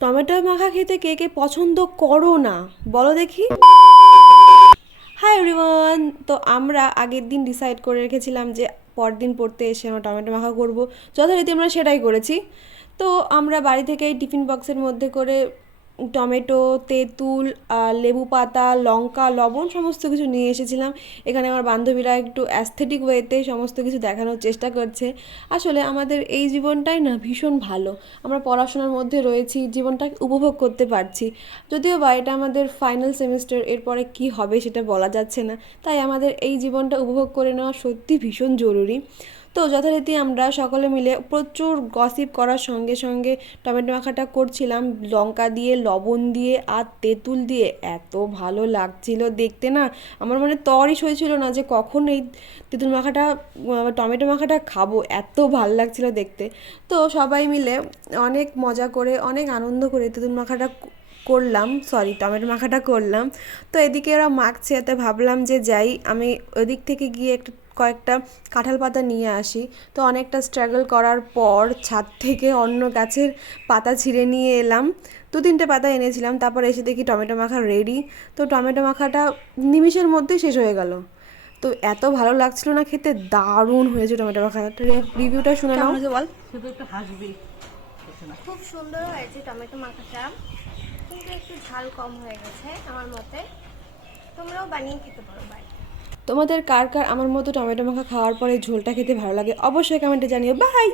Tomato মাখা খেতে কে কে পছন্দ করো না বলো দেখি। হাই এভরিওয়ান, তো আমরা আগের দিন ডিসাইড করে রেখেছিলাম যে পরদিন পড়তে এসে আমরা টমেটো মাখা করব। যথারীতি আমরা সেটাই করেছি। তো আমরা বাড়ি থেকেই টিফিন বক্সের মধ্যে করে টমেটো, তেঁতুল, লেবু পাতা, লঙ্কা, লবণ সমস্ত কিছু নিয়ে এসেছিলাম। এখানে আমার বান্ধবীরা একটু অ্যাস্থেটিক ওয়েতে সমস্ত কিছু দেখানোর চেষ্টা করছে। আসলে আমাদের এই জীবনটাই না ভীষণ ভালো। আমরা পড়াশোনার মধ্যে রয়েছি, জীবনটাকে উপভোগ করতে পারছি। যদিও বা এটা আমাদের ফাইনাল সেমিস্টার, এরপরে কি হবে সেটা বলা যাচ্ছে না। তাই আমাদের এই জীবনটা উপভোগ করে নেওয়া সত্যি ভীষণ জরুরি। তো যথারীতি আমরা সকলে মিলে প্রচুর গসিপ করার সঙ্গে সঙ্গে টমেটো মাখাটা করছিলাম লঙ্কা দিয়ে, লবণ দিয়ে আর তেঁতুল দিয়ে। এত ভালো লাগছিল দেখতে না, আমার মানে তরই সইছিল না যে কখন এই তেঁতুল মাখাটা, টমেটো মাখাটা খাবো। এত ভালো লাগছিল দেখতে। তো সবাই মিলে অনেক মজা করে, অনেক আনন্দ করে তেঁতুল মাখাটা করলাম, সরি টমেটো মাখাটা করলাম। তো এদিকে ওরা মাখছে, এতে ভাবলাম যে যাই আমি ওদিক থেকে গিয়ে কয়েকটা কাঁঠাল পাতা নিয়ে আসি। তো অনেকটা স্ট্রাগল করার পর ছাদ থেকে অন্য গাছের পাতা ছিঁড়ে নিয়ে এলাম। দু তিনটে পাতা এনেছিলাম, তারপর এসে দেখি টমেটো মাখা রেডি। তো টমেটো মাখাটা নিমিষের মধ্যেই শেষ হয়ে গেল। তো এত ভালো লাগছিল না খেতে, দারুণ হয়েছে টমেটো মাখাটা। রিভিউটা শুনে নাও। বল। শুধু একটু হাসবি। খুব সুন্দর হয়েছে টমেটো মাখাটা, কিন্তু একটু ঝাল কম হয়ে গেছে আমার মতে। তোমরাও বানিয়ে খেতে পারো বাড়িতে। তোমাদের কার কার আমার মতো টমেটো মাখা খাওয়ার পরে ঝোলটা খেতে ভালো লাগে অবশ্যই কমেন্টে জানিও। বাই।